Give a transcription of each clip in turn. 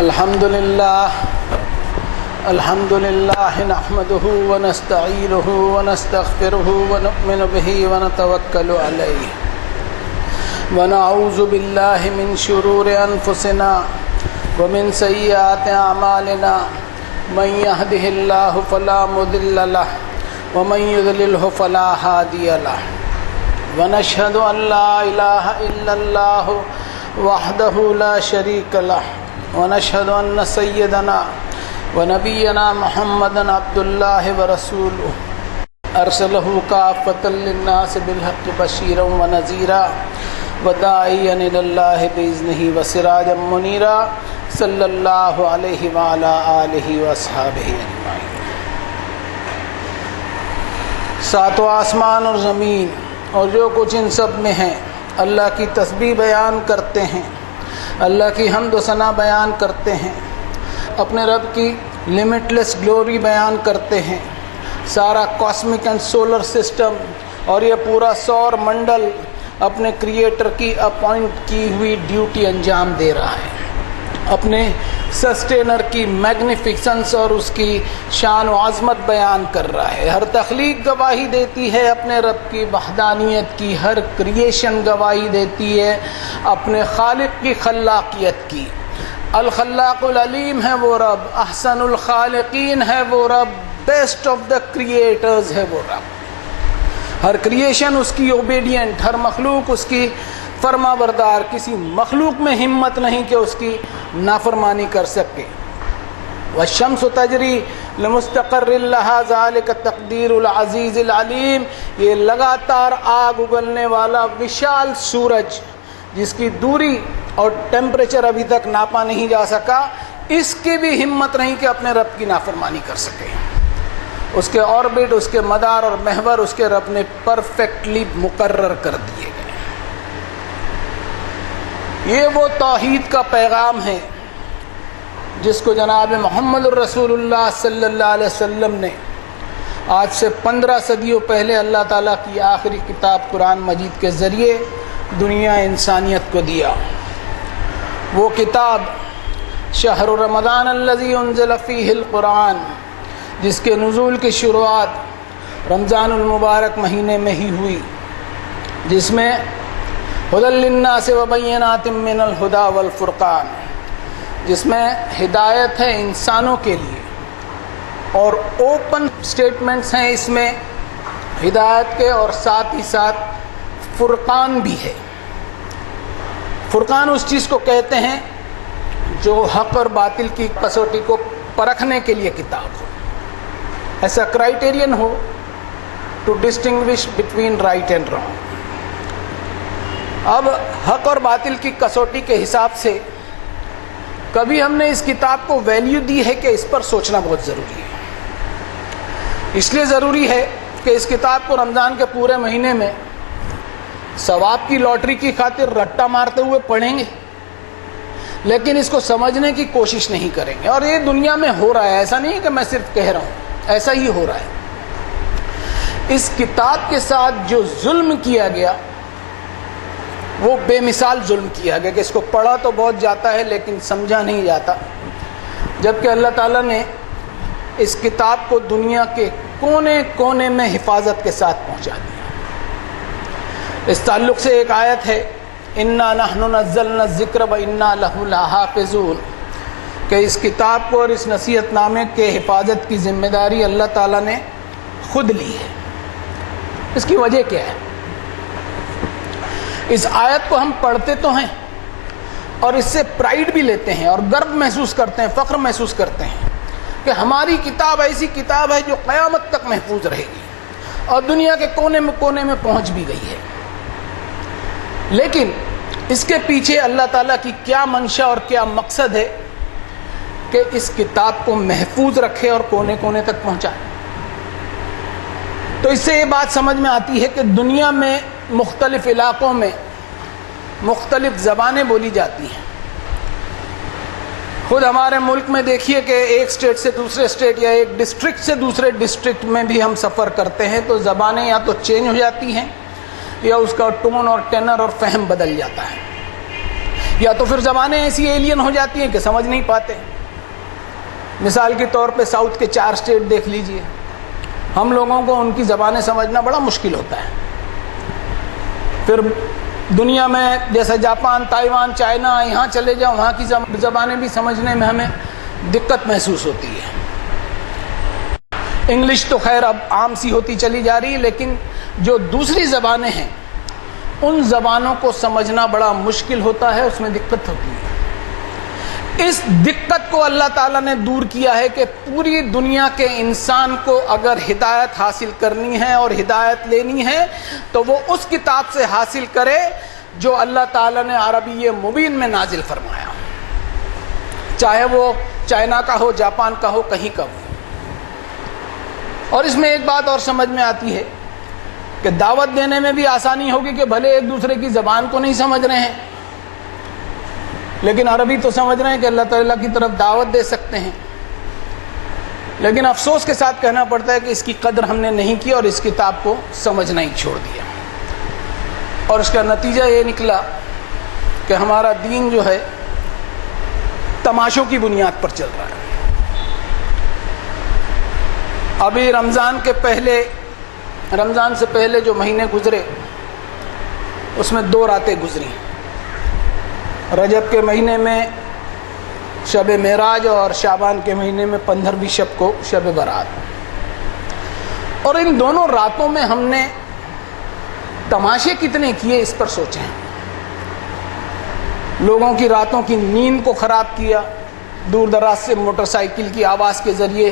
الحمد لله نحمده ونستعينه ونستغفره ونؤمن به ونتوكل عليه ونعوذ بالله من شرور أنفسنا ومن سيئات أعمالنا من يهده الله فلا مضل له ومن يضلله فلا هادي له ونشهد أن لا إله إلا الله وحده لا شريك له ونشهد أن سيدنا ونبينا محمدا عبد الله ورسوله أرسله كافة للناس بالحق بشيرا ونذيرا وداعيا إلى الله بإذنه وسراجا منيرا صلى الله عليه وعلى آله وأصحابه أجمعين۔ ساتوں آسمان اور زمین اور جو کچھ ان سب میں ہیں اللہ کی تسبیح بیان کرتے ہیں، اللہ کی حمد و ثنا بیان کرتے ہیں، اپنے رب کی لمٹ لیس گلوری بیان کرتے ہیں۔ سارا کاسمک اینڈ سولر سسٹم اور یہ پورا سور منڈل اپنے کریٹر کی اپوائنٹ کی ہوئی ڈیوٹی انجام دے رہا ہے، اپنے سسٹینر کی میگنیفیسنس اور اس کی شان و عظمت بیان کر رہا ہے۔ ہر تخلیق گواہی دیتی ہے اپنے رب کی وحدانیت کی، ہر کریشن گواہی دیتی ہے اپنے خالق کی خلاقیت کی۔ الخلاق العلیم ہے وہ رب، احسن الخالقین ہے وہ رب، بیسٹ آف دا کریٹرز ہے وہ رب۔ ہر کریشن اس کی اوبیڈینٹ، ہر مخلوق اس کی فرما بردار، کسی مخلوق میں ہمت نہیں کہ اس کی نافرمانی کر سکے۔ والشمس تجری لمستقر لہا ذالک تقدیر العزیز العلیم، یہ لگاتار آگ اگلنے والا وشال سورج جس کی دوری اور ٹیمپریچر ابھی تک ناپا نہیں جا سکا، اس کی بھی ہمت نہیں کہ اپنے رب کی نافرمانی کر سکے۔ اس کے آربٹ، اس کے مدار اور محور اس کے رب نے پرفیکٹلی مقرر کر دیے گئے۔ یہ وہ توحید کا پیغام ہے جس کو جناب محمد الرسول اللہ صلی اللہ علیہ وسلم نے آج سے 15 صدیوں پہلے اللہ تعالیٰ کی آخری کتاب قرآن مجید کے ذریعے دنیا انسانیت کو دیا۔ وہ کتاب شہر رمضان الذی انزل فیہ القرآن، جس کے نزول کی شروعات رمضان المبارک مہینے میں ہی ہوئی، جس میں ھدی للناس وبینات من الھدی والفرقان، جس میں ہدایت ہے انسانوں کے لیے اور اوپن سٹیٹمنٹس ہیں اس میں ہدایت کے، اور ساتھ ہی ساتھ فرقان بھی ہے۔ فرقان اس چیز کو کہتے ہیں جو حق اور باطل کی کسوٹی کو پرکھنے کے لیے کتاب ہو، ایسا کرائیٹیرین ہو to distinguish between right and wrong. اب حق اور باطل کی کسوٹی کے حساب سے کبھی ہم نے اس کتاب کو ویلیو دی ہے کہ اس پر سوچنا بہت ضروری ہے۔ اس لیے ضروری ہے کہ اس کتاب کو رمضان کے پورے مہینے میں ثواب کی لاٹری کی خاطر رٹا مارتے ہوئے پڑھیں گے، لیکن اس کو سمجھنے کی کوشش نہیں کریں گے۔ اور یہ دنیا میں ہو رہا ہے، ایسا نہیں ہے کہ میں صرف کہہ رہا ہوں، ایسا ہی ہو رہا ہے۔ اس کتاب کے ساتھ جو ظلم کیا گیا وہ بے مثال ظلم کیا گیا کہ اس کو پڑھا تو بہت جاتا ہے لیکن سمجھا نہیں جاتا، جبکہ اللہ تعالیٰ نے اس کتاب کو دنیا کے کونے کونے میں حفاظت کے ساتھ پہنچا دیا۔ اس تعلق سے ایک آیت ہے، انا نحن نزلنا الذکر وانا لہ لحافظون، کہ اس کتاب کو اور اس نصیحت نامے کے حفاظت کی ذمہ داری اللہ تعالیٰ نے خود لی ہے۔ اس کی وجہ کیا ہے؟ اس آیت کو ہم پڑھتے تو ہیں اور اس سے پرائیڈ بھی لیتے ہیں اور گرو محسوس کرتے ہیں، فخر محسوس کرتے ہیں کہ ہماری کتاب ایسی کتاب ہے جو قیامت تک محفوظ رہے گی اور دنیا کے کونے میں پہنچ بھی گئی ہے۔ لیکن اس کے پیچھے اللہ تعالیٰ کی کیا منشا اور کیا مقصد ہے کہ اس کتاب کو محفوظ رکھے اور کونے کونے تک پہنچائے؟ تو اس سے یہ بات سمجھ میں آتی ہے کہ دنیا میں مختلف علاقوں میں مختلف زبانیں بولی جاتی ہیں۔ خود ہمارے ملک میں دیکھیے کہ ایک اسٹیٹ سے دوسرے اسٹیٹ یا ایک ڈسٹرکٹ سے دوسرے ڈسٹرکٹ میں بھی ہم سفر کرتے ہیں تو زبانیں یا تو چینج ہو جاتی ہیں یا اس کا ٹون اور ٹینر اور فہم بدل جاتا ہے۔ یا تو پھر زبانیں ایسی ایلین ہو جاتی ہیں کہ سمجھ نہیں پاتے. مثال کے طور پہ ساؤتھ کے 4 اسٹیٹ دیکھ لیجئے, ہم لوگوں کو ان کی زبانیں سمجھنا بڑا مشکل ہوتا ہے. پھر دنیا میں جیسے جاپان, تائیوان, چائنا, یہاں چلے جاؤ, وہاں کی زبانیں بھی سمجھنے میں ہمیں دقت محسوس ہوتی ہے. انگلش تو خیر اب عام سی ہوتی چلی جا رہی ہے, لیکن جو دوسری زبانیں ہیں ان زبانوں کو سمجھنا بڑا مشکل ہوتا ہے, اس میں دقت ہوتی ہے. اس دقت کو اللہ تعالیٰ نے دور کیا ہے کہ پوری دنیا کے انسان کو اگر ہدایت حاصل کرنی ہے اور ہدایت لینی ہے تو وہ اس کتاب سے حاصل کرے جو اللہ تعالیٰ نے عربی مبین میں نازل فرمایا, چاہے وہ چائنا کا ہو, جاپان کا ہو, کہیں کا ہو. اور اس میں ایک بات اور سمجھ میں آتی ہے کہ دعوت دینے میں بھی آسانی ہوگی کہ بھلے ایک دوسرے کی زبان کو نہیں سمجھ رہے ہیں لیکن عربی تو سمجھ رہے ہیں کہ اللہ تعالیٰ کی طرف دعوت دے سکتے ہیں. لیکن افسوس کے ساتھ کہنا پڑتا ہے کہ اس کی قدر ہم نے نہیں کی اور اس کتاب کو سمجھنا ہی چھوڑ دیا, اور اس کا نتیجہ یہ نکلا کہ ہمارا دین جو ہے تماشوں کی بنیاد پر چل رہا ہے. ابھی رمضان سے پہلے جو مہینے گزرے اس میں 2 راتیں گزری. رجب کے مہینے میں شب معراج اور شعبان کے مہینے میں 15ویں شب کو شب برات. اور ان دونوں راتوں میں ہم نے تماشے کتنے کیے اس پر سوچیں. لوگوں کی راتوں کی نیند کو خراب کیا, دور دراز سے موٹر سائیکل کی آواز کے ذریعے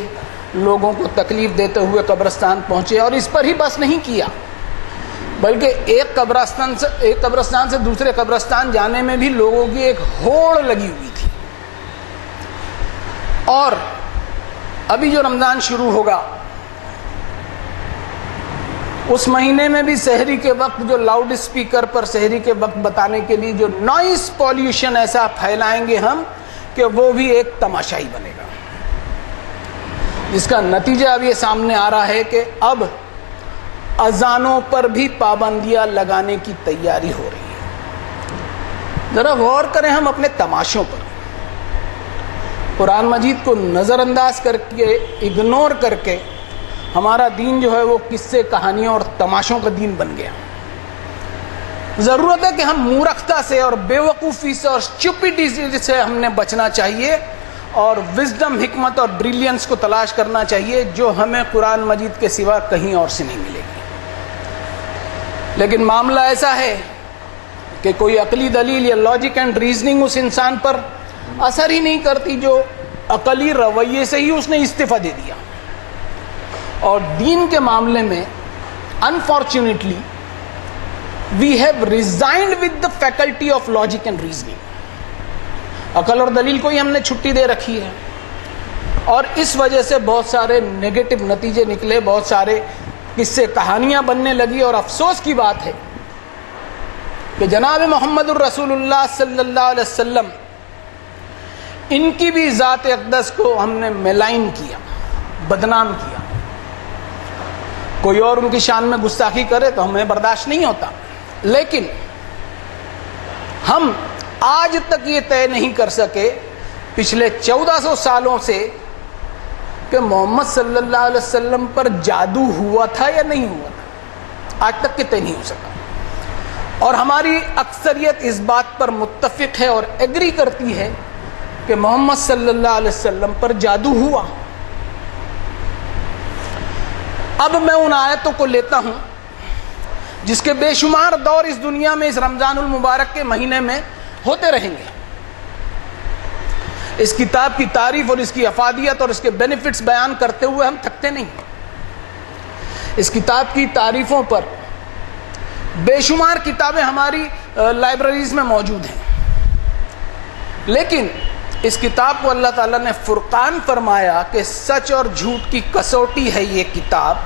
لوگوں کو تکلیف دیتے ہوئے قبرستان پہنچے. اور اس پر ہی بس نہیں کیا بلکہ ایک قبرستان سے دوسرے قبرستان جانے میں بھی لوگوں کی ایک ہوڑ لگی ہوئی تھی. اور ابھی جو رمضان شروع ہوگا اس مہینے میں بھی سحری کے وقت جو لاؤڈ اسپیکر پر سحری کے وقت بتانے کے لیے جو نوائز پولیوشن ایسا پھیلائیں گے ہم کہ وہ بھی ایک تماشا ہی بنے گا, جس کا نتیجہ اب یہ سامنے آ رہا ہے کہ اب اذانوں پر بھی پابندیاں لگانے کی تیاری ہو رہی ہے. ذرا غور کریں ہم اپنے تماشوں پر. قرآن مجید کو نظر انداز کر کے, اگنور کر کے ہمارا دین جو ہے وہ قصے, کہانیوں اور تماشوں کا دین بن گیا. ضرورت ہے کہ ہم مورختہ سے اور بے وقوفی سے اور اسٹوپڈیٹی سے ہم نے بچنا چاہیے اور وزڈم, حکمت اور بریلینس کو تلاش کرنا چاہیے جو ہمیں قرآن مجید کے سوا کہیں اور سے نہیں ملے گی. لیکن معاملہ ایسا ہے کہ کوئی عقلی دلیل یا لاجک اینڈ ریزننگ اس انسان پر اثر ہی نہیں کرتی جو عقلی رویے سے ہی اس نے استعفیٰ دے دیا. اور دین کے معاملے میں unfortunately we have resigned with the faculty of logic and reasoning. عقل اور دلیل کو ہی ہم نے چھٹی دے رکھی ہے اور اس وجہ سے بہت سارے نیگیٹو نتیجے نکلے, بہت سارے قصے کہانیاں بننے لگی. اور افسوس کی بات ہے کہ جناب محمد الرسول اللہ صلی اللہ علیہ وسلم ان کی بھی ذات اقدس کو ہم نے ملائن کیا, بدنام کیا. کوئی اور ان کی شان میں گستاخی کرے تو ہمیں برداشت نہیں ہوتا, لیکن ہم آج تک یہ طے نہیں کر سکے پچھلے 1400 سالوں سے کہ محمد صلی اللہ علیہ وسلم پر جادو ہوا تھا یا نہیں ہوا تھا. آج تک کہ طے نہیں ہو سکا. اور ہماری اکثریت اس بات پر متفق ہے اور ایگری کرتی ہے کہ محمد صلی اللہ علیہ وسلم پر جادو ہوا. اب میں ان آیتوں کو لیتا ہوں جس کے بے شمار دور اس دنیا میں اس رمضان المبارک کے مہینے میں ہوتے رہیں گے. اس کتاب کی تعریف اور اس کی افادیت اور اس کے بینیفٹس بیان کرتے ہوئے ہم تھکتے نہیں. اس کتاب کی تعریفوں پر بے شمار کتابیں ہماری لائبریریز میں موجود ہیں, لیکن اس کتاب کو اللہ تعالیٰ نے فرقان فرمایا کہ سچ اور جھوٹ کی کسوٹی ہے یہ کتاب,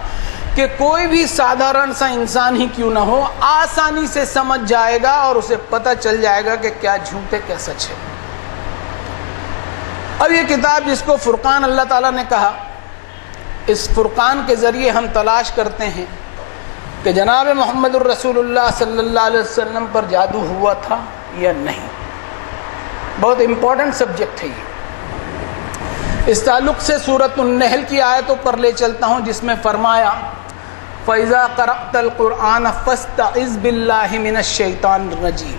کہ کوئی بھی سادھارن سا انسان ہی کیوں نہ ہو آسانی سے سمجھ جائے گا اور اسے پتہ چل جائے گا کہ کیا جھوٹ ہے کیا سچ ہے. اب یہ کتاب جس کو فرقان اللہ تعالیٰ نے کہا, اس فرقان کے ذریعے ہم تلاش کرتے ہیں کہ جناب محمد الرسول اللہ صلی اللہ علیہ وسلم پر جادو ہوا تھا یا نہیں. بہت امپورٹنٹ سبجیکٹ ہے یہ۔ اس تعلق سے سورۃ النحل کی آیتوں پر لے چلتا ہوں، جس میں فرمایا فَإِذَا قَرَأْتَ الْقُرْآنَ فَاسْتَعِذْ بِاللَّهِ مِنَ الشَّيْطَانِ الرَّجِيمِ،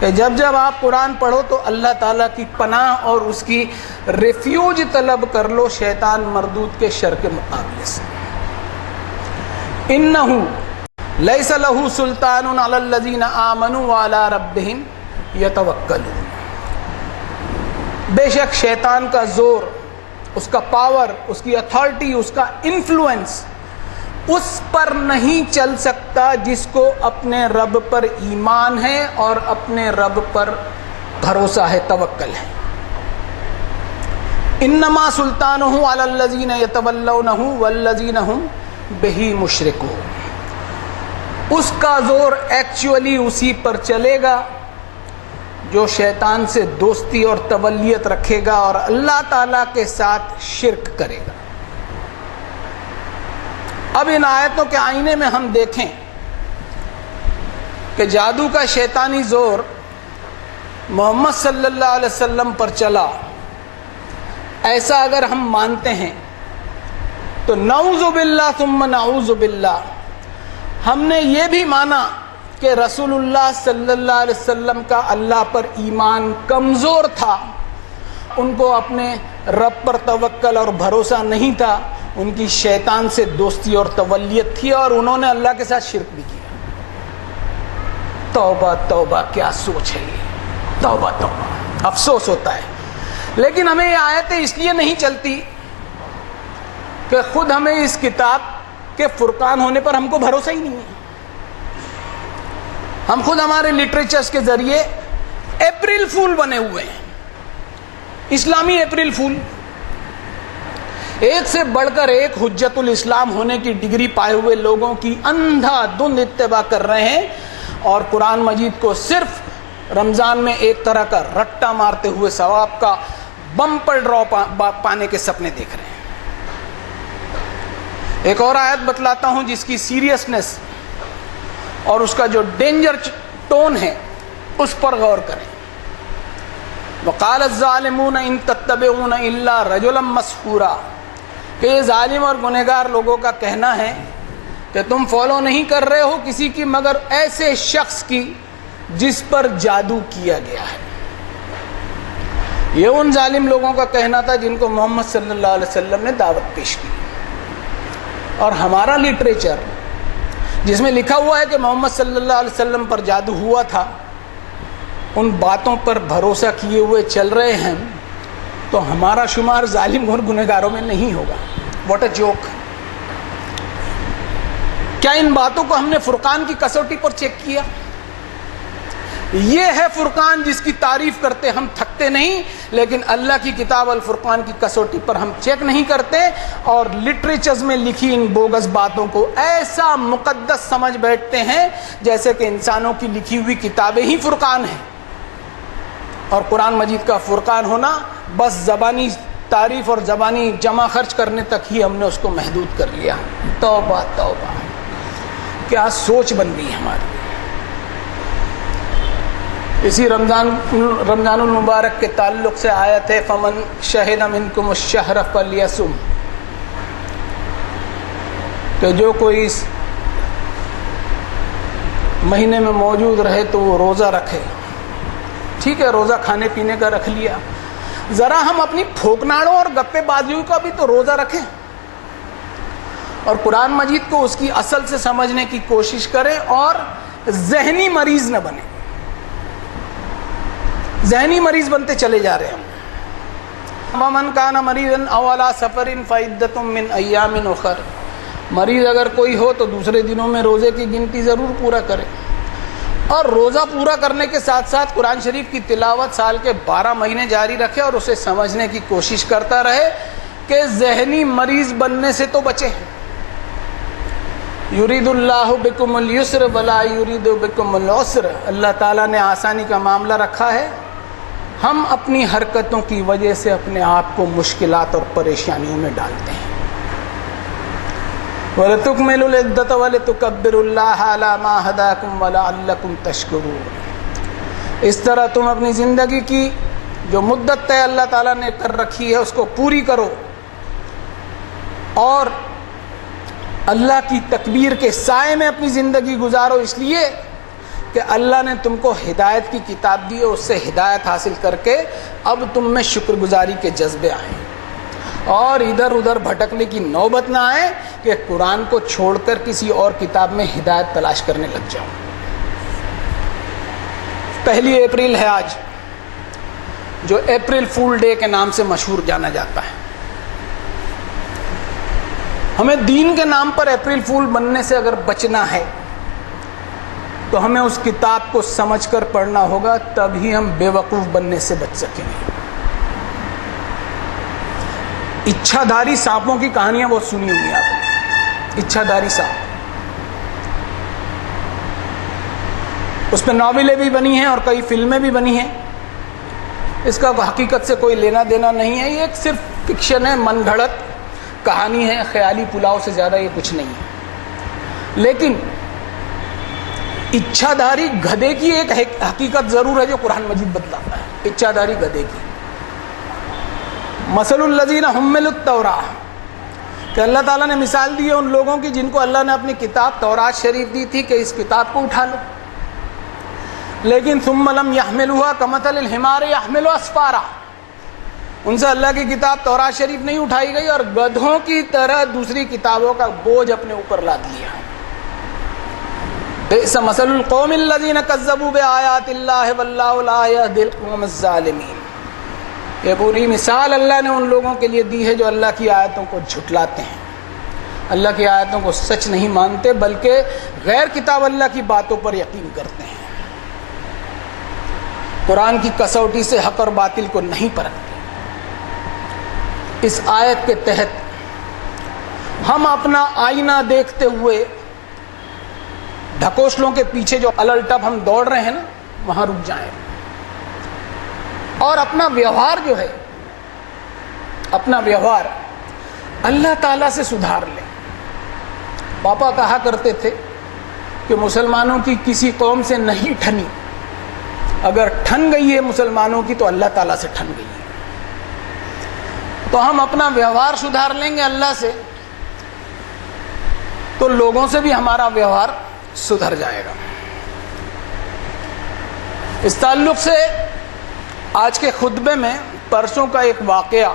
کہ جب آپ قرآن پڑھو تو اللہ تعالیٰ کی پناہ اور اس کی ریفیوج طلب کر لو شیطان مردود کے شر کے مقابلے سے۔ إِنَّهُ لَيْسَ لَهُ سُلْطَانٌ عَلَى الَّذِينَ آمَنُوا وَعَلَى رَبِّهِمْ يَتَوَكَّلُونَ، بے شک شیطان کا زور، اس کا پاور، اس کی اتھارٹی، اس کا انفلوئنس اس پر نہیں چل سکتا جس کو اپنے رب پر ایمان ہے اور اپنے رب پر بھروسہ ہے، توکل ہے۔ انما سلطانہ علی الذین یتولونہ والذین ہم بہ مشرکون، اس کا زور ایکچولی اسی پر چلے گا جو شیطان سے دوستی اور تولیت رکھے گا اور اللہ تعالیٰ کے ساتھ شرک کرے گا۔ اب ان آیتوں کے آئینے میں ہم دیکھیں کہ جادو کا شیطانی زور محمد صلی اللہ علیہ وسلم پر چلا، ایسا اگر ہم مانتے ہیں تو نعوذ باللہ ثم نعوذ باللہ، ہم نے یہ بھی مانا کہ رسول اللہ صلی اللہ علیہ وسلم کا اللہ پر ایمان کمزور تھا، ان کو اپنے رب پر توکل اور بھروسہ نہیں تھا، ان کی شیطان سے دوستی اور تولیت تھی اور انہوں نے اللہ کے ساتھ شرک بھی کیا۔ توبہ توبہ، کیا سوچ ہے یہ، توبہ توبہ، افسوس ہوتا ہے۔ لیکن ہمیں یہ آیتیں اس لیے نہیں چلتی کہ خود ہمیں اس کتاب کے فرقان ہونے پر ہم کو بھروسہ ہی نہیں ہے۔ ہم خود ہمارے لٹریچرز کے ذریعے اپریل فول بنے ہوئے ہیں، اسلامی اپریل فول، ایک سے بڑھ کر ایک حجت الاسلام ہونے کی ڈگری پائے ہوئے لوگوں کی اندھا دھند اتباع کر رہے ہیں اور قرآن مجید کو صرف رمضان میں ایک طرح کا رٹا مارتے ہوئے ثواب کا بمپر ڈرا پانے کے سپنے دیکھ رہے ہیں۔ ایک اور آیت بتلاتا ہوں جس کی سیریسنس اور اس کا جو ڈینجر ٹون ہے اس پر غور کریں۔ وقال الظالمون ان تتبعون الا رجلا مسحورا، کہ یہ ظالم اور گنہگار لوگوں کا کہنا ہے کہ تم فالو نہیں کر رہے ہو کسی کی مگر ایسے شخص کی جس پر جادو کیا گیا ہے۔ یہ ان ظالم لوگوں کا کہنا تھا جن کو محمد صلی اللہ علیہ وسلم نے دعوت پیش کی، اور ہمارا لٹریچر جس میں لکھا ہوا ہے کہ محمد صلی اللہ علیہ وسلم پر جادو ہوا تھا، ان باتوں پر بھروسہ کیے ہوئے چل رہے ہیں تو ہمارا شمار ظالم اور گنہگاروں میں نہیں ہوگا۔ What a joke! کیا ان باتوں کو ہم نے فرقان کی کسوٹی پر چیک کیا؟ یہ ہے فرقان جس کی تعریف کرتے ہم تھکتے نہیں، لیکن اللہ کی کتاب الفرقان کی کسوٹی پر ہم چیک نہیں کرتے اور لٹریچرز میں لکھی ان بوگس باتوں کو ایسا مقدس سمجھ بیٹھتے ہیں جیسے کہ انسانوں کی لکھی ہوئی کتابیں ہی فرقان ہیں، اور قرآن مجید کا فرقان ہونا بس زبانی تعریف اور زبانی جمع خرچ کرنے تک ہی ہم نے اس کو محدود کر لیا۔ توبہ توبہ، کیا سوچ بن گئی ہماری۔ اسی رمضان المبارک کے تعلق سے آیت ہے فمن شہد منکم الشہر فلیصم، کہ جو کوئی اس مہینے میں موجود رہے تو وہ روزہ رکھے۔ ٹھیک ہے، روزہ کھانے پینے کا رکھ لیا، ذرا ہم اپنی پھوکناڑوں اور گپے بازیوں کا بھی تو روزہ رکھیں اور قرآن مجید کو اس کی اصل سے سمجھنے کی کوشش کریں اور ذہنی مریض نہ بنیں۔ ذہنی مریض بنتے چلے جا رہے ہیں۔ وَمَنْ كَانَ مَرِيضًا أَوْ عَلَىٰ سَفَرٍ فَعِدَّةٌ مِّنْ أَيَّامٍ أُخَرَ، مریض اگر کوئی ہو تو دوسرے دنوں میں روزے کی گنتی ضرور پورا کرے، اور روزہ پورا کرنے کے ساتھ ساتھ قرآن شریف کی تلاوت سال کے 12 مہینے جاری رکھے اور اسے سمجھنے کی کوشش کرتا رہے کہ ذہنی مریض بننے سے تو بچے۔ یرید اللہ بکم اليسر ولا یرید بکم العسر، اللہ تعالیٰ نے آسانی کا معاملہ رکھا ہے، ہم اپنی حرکتوں کی وجہ سے اپنے آپ کو مشکلات اور پریشانیوں میں ڈالتے ہیں۔ وَلَتُكْمِلُوا الْعِدَّةَ وَلِتُكَبِّرُوا اللَّهَ عَلَىٰ مَا هَدَاكُمْ وَلَعَلَّكُمْ تَشْكُرُونَ، اس طرح تم اپنی زندگی کی جو مدت طے اللہ تعالیٰ نے کر رکھی ہے اس کو پوری کرو، اور اللہ کی تکبیر کے سائے میں اپنی زندگی گزارو، اس لیے کہ اللہ نے تم کو ہدایت کی کتاب دی ہے، اس سے ہدایت حاصل کر کے اب تم میں شکر گزاری کے جذبے آئیں اور ادھر ادھر بھٹکنے کی نوبت نہ آئے کہ قرآن کو چھوڑ کر کسی اور کتاب میں ہدایت تلاش کرنے لگ جاؤ۔ 1 اپریل ہے آج، جو اپریل فول ڈے کے نام سے مشہور جانا جاتا ہے۔ ہمیں دین کے نام پر اپریل فول بننے سے اگر بچنا ہے تو ہمیں اس کتاب کو سمجھ کر پڑھنا ہوگا، تبھی ہم بے وقوف بننے سے بچ سکیں گے۔ اچھا دھاری سانپوں کی کہانیاں بہت سنی ہوئی آپ نے، اچھا دھاری سانپ، اس پہ ناولیں بھی بنی ہیں اور کئی فلمیں بھی بنی ہیں۔ اس کا حقیقت سے کوئی لینا دینا نہیں ہے، یہ ایک صرف فکشن ہے، من گھڑت کہانی ہے، خیالی پلاؤ سے زیادہ یہ کچھ نہیں ہے۔ لیکن اچھا دھاری گدھے کی ایک حقیقت ضرور ہے جو قرآن مجید بتلاتا ہے۔ اچھا دھاری گدھے کی، مثل الذین حملوا التوراۃ، کہ اللہ تعالیٰ نے مثال دی ہے ان لوگوں کی جن کو اللہ نے اپنی کتاب تورات شریف دی تھی کہ اس کتاب کو اٹھا لو، لیکن ثم لم يحملوها كمثل الحمار يحمل اسفارا، ان سے اللہ کی کتاب تورات شریف نہیں اٹھائی گئی اور گدھوں کی طرح دوسری کتابوں کا بوجھ اپنے اوپر لاد لیا۔ بئس مثل القوم الذین کذبوا بآیات اللہ واللہ لا یہدی القوم الظالمین، یہ بری مثال اللہ نے ان لوگوں کے لیے دی ہے جو اللہ کی آیتوں کو جھٹلاتے ہیں، اللہ کی آیتوں کو سچ نہیں مانتے بلکہ غیر کتاب اللہ کی باتوں پر یقین کرتے ہیں، قرآن کی کسوٹی سے حق اور باطل کو نہیں پرکھتے۔ اس آیت کے تحت ہم اپنا آئینہ دیکھتے ہوئے ڈھکوسلوں کے پیچھے جو الٹپ ہم دوڑ رہے ہیں نا، وہاں رک جائیں اور اپنا ویوہار جو ہے، اپنا ویوہار اللہ تعالیٰ سے سدھار لیں۔ پاپا کہا کرتے تھے کہ مسلمانوں کی کسی قوم سے نہیں ٹھنی، اگر ٹھن گئی ہے مسلمانوں کی تو اللہ تعالیٰ سے ٹھن گئی ہے۔ تو ہم اپنا ویوہار سدھار لیں گے اللہ سے تو لوگوں سے بھی ہمارا ویوہار سدھر جائے گا۔ اس تعلق سے آج کے خطبے میں پرسوں کا ایک واقعہ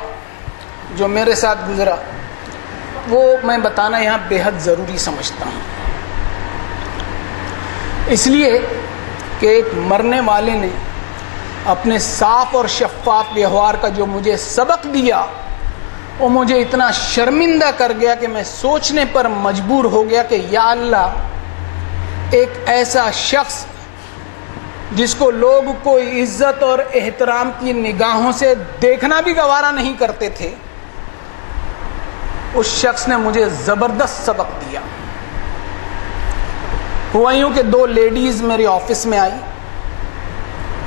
جو میرے ساتھ گزرا وہ میں بتانا یہاں بے حد ضروری سمجھتا ہوں، اس لیے کہ ایک مرنے والے نے اپنے صاف اور شفاف ویوہار کا جو مجھے سبق دیا وہ مجھے اتنا شرمندہ کر گیا کہ میں سوچنے پر مجبور ہو گیا کہ یا اللہ، ایک ایسا شخص جس کو لوگ کوئی عزت اور احترام کی نگاہوں سے دیکھنا بھی گوارا نہیں کرتے تھے، اس شخص نے مجھے زبردست سبق دیا۔ ہوا یوں کہ 2 لیڈیز میرے آفس میں آئی،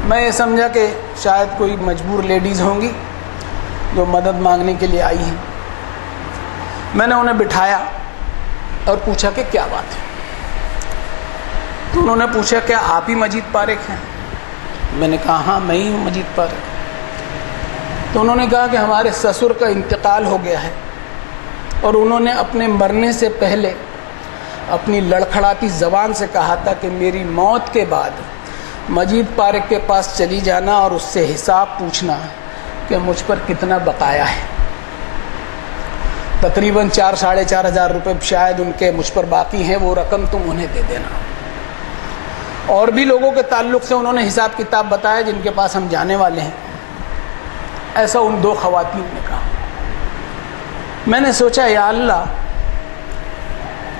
میں یہ سمجھا کہ شاید کوئی مجبور لیڈیز ہوں گی جو مدد مانگنے کے لیے آئی ہیں۔ میں نے انہیں بٹھایا اور پوچھا کہ کیا بات ہے، تو انہوں نے پوچھا کیا آپ ہی مجید پارک ہیں؟ میں نے کہا ہاں میں ہی ہوں مجید پارک۔ تو انہوں نے کہا کہ ہمارے سسر کا انتقال ہو گیا ہے اور انہوں نے اپنے مرنے سے پہلے اپنی لڑکھڑاتی زبان سے کہا تھا کہ میری موت کے بعد مجید پارک کے پاس چلی جانا اور اس سے حساب پوچھنا کہ مجھ پر کتنا بقایا ہے۔ تقریباً 4-4.5 ہزار روپے شاید ان کے مجھ پر باقی ہیں، وہ رقم تم انہیں دے دینا۔ اور بھی لوگوں کے تعلق سے انہوں نے حساب کتاب بتایا جن کے پاس ہم جانے والے ہیں۔ ایسا ان 2 خواتین نے کہا۔ میں نے سوچا یا اللہ،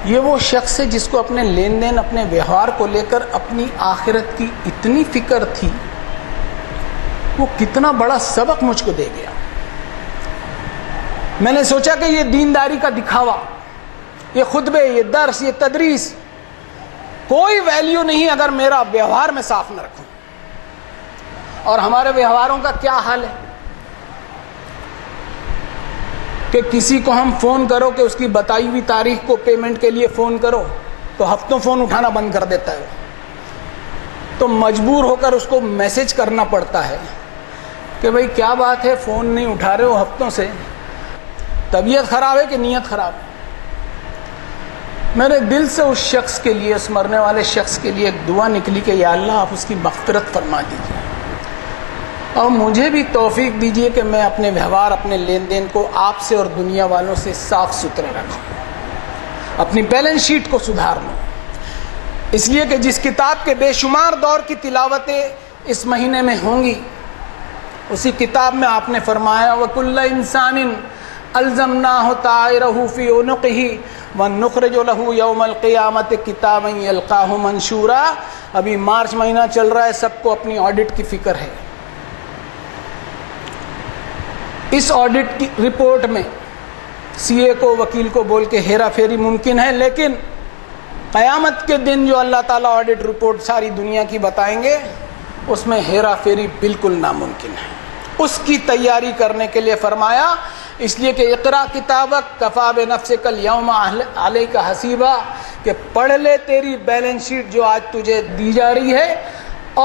یہ وہ شخص ہے جس کو اپنے لین دین، اپنے ویوہار کو لے کر اپنی آخرت کی اتنی فکر تھی، وہ کتنا بڑا سبق مجھ کو دے گیا۔ میں نے سوچا کہ یہ دینداری کا دکھاوا، یہ خطبے، یہ درس، یہ تدریس کوئی ویلیو نہیں اگر میرا ویوہار میں صاف نہ رکھوں۔ اور ہمارے ویوہاروں کا کیا حال ہے کہ کسی کو ہم فون کرو کہ اس کی بتائی ہوئی تاریخ کو پیمنٹ کے لیے فون کرو تو ہفتوں فون اٹھانا بند کر دیتا ہے، تو مجبور ہو کر اس کو میسج کرنا پڑتا ہے کہ بھئی کیا بات ہے، فون نہیں اٹھا رہے ہو ہفتوں سے، طبیعت خراب ہے کہ نیت خراب ہے؟ میرے دل سے اس شخص کے لیے، اس مرنے والے شخص کے لیے ایک دعا نکلی کہ یا اللہ آپ اس کی مغفرت فرما دیجیے، اور مجھے بھی توفیق دیجیے کہ میں اپنے ویوہار، اپنے لین دین کو آپ سے اور دنیا والوں سے صاف ستھرے رکھوں، اپنی بیلنس شیٹ کو سدھار لوں، اس لیے کہ جس کتاب کے بے شمار دور کی تلاوتیں اس مہینے میں ہوں گی، اسی کتاب میں آپ نے فرمایا وَكُلَّ إِنسَانٍ أَلْزَمْنَاهُ طَائِرَهُ فِي عُنُقِهِ وَنُخْرِجُ لَهُ يَوْمَ الْقِيَامَةِ كِتَابًا يَلْقَاهُ مَنشُورًا۔ ابھی مارچ مہینہ چل رہا ہے، سب کو اپنی آڈٹ کی فکر ہے۔ اس آڈٹ کی رپورٹ میں سی اے کو، وکیل کو بول کے ہیرا پھیری ممکن ہے، لیکن قیامت کے دن جو اللہ تعالیٰ آڈٹ رپورٹ ساری دنیا کی بتائیں گے، اس میں ہیرا پھیری بالکل ناممکن ہے۔ اس کی تیاری کرنے کے لیے فرمایا، اس لیے کہ اقرا کتابک کفا بنفسک الیوم علیک حسیبا، کہ پڑھ لے تیری بیلنس شیٹ جو آج تجھے دی جا رہی ہے،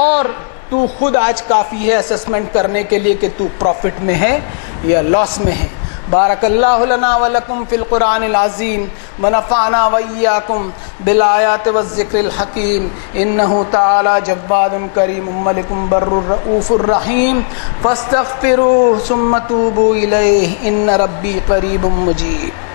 اور تو خود آج کافی ہے اسسمنٹ کرنے کے لیے کہ تو پروفٹ میں ہے یا لاس میں ہے۔ بارک اللہ لنا ولکم فی القرآن العظیم ونفعنا وإیاکم بالآیات والذکر الحکیم، انہ تعالی جواد کریم ملک بر رؤوف الرحیم، فاستغفروہ ثم توبوا الیہ ان ربی قریب مجیب۔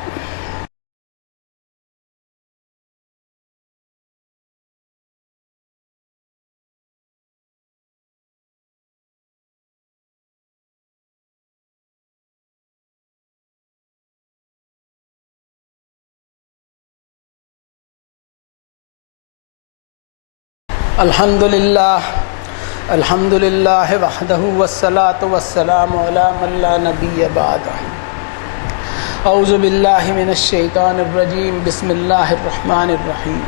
الحمد للہ وحدہ والصلاة والسلام علی من لا نبی بعدہ۔ اعوذ باللہ من الشیطان الرجیم، بسم اللہ الرحمن الرحیم۔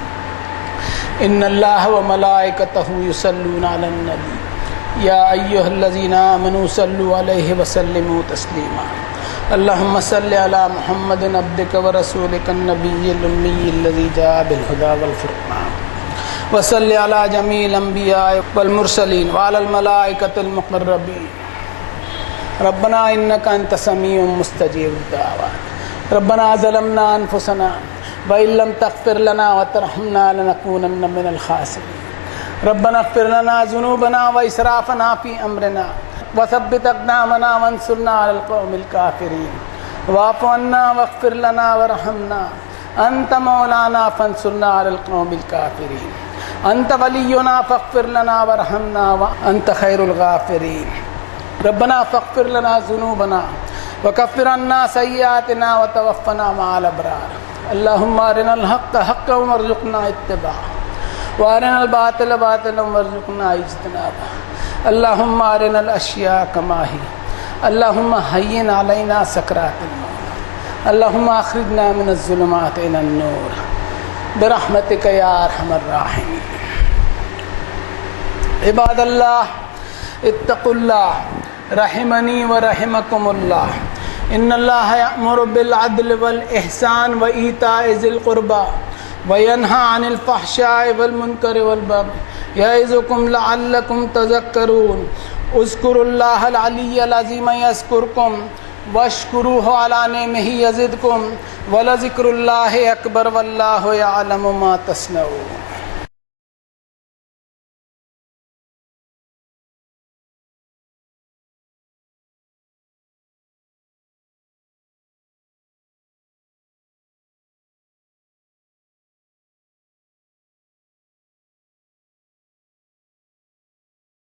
ان اللہ وملائکتہ یصلون علی النبی یا ایھا الذین آمنوا صلوا علیہ وسلموا تسلیما۔ اللہم صل علی محمد عبدک ورسولک النبی الامی الذی جاء بالہدی والفرقان، وصلی علی جمیع الانبیاء والمرسلین وعلی الملائکۃ المقربین۔ ربنا انک انت سمیع مستجیب الدعوات، ربنا ظلمنا انفسنا وان لم تغفر لنا وترحمنا لنکونن من الخاسرین۔ ربنا اغفر لنا ذنوبنا واسرافنا فی امرنا وثبت اقدامنا وانصرنا علی القوم الکافرین، واعف عنا واغفر لنا وارحمنا انت مولانا فانصرنا علی القوم الکافرین، انت ولینا فاغفر لنا وارحمنا وانت خیر الغافرین۔ ربنا فاغفر لنا ذنوبنا وکفر عنا سیئاتنا وتوفنا مع الابرار۔ اللہم ارنا الحق حقا وارزقنا اتباعہ وارنا الباطل باطلا وارزقنا اجتنابہ۔ اللہم ارنا الاشیاء کما ہی، اللہم ہین علینا سکرات الموت، اللہم اخرجنا من الظلمات الى النور برحمتک یا ارحم الراحمین۔ عباد اللہ اتقوا اللہ رحمنی ورحمکم اللہ، ان اللہ یأمر بالعدل والاحسان وایتاء ذی القربى وینہی عن الفحشاء والمنکر والبغی یعظکم لعلکم تذکرون۔ اذکروا اللہ العلی العظیم یذکرکم واشکروہ علی نعمہ یزدکم ولذکر اللہ اکبر واللہ یعلم ما تصنعون۔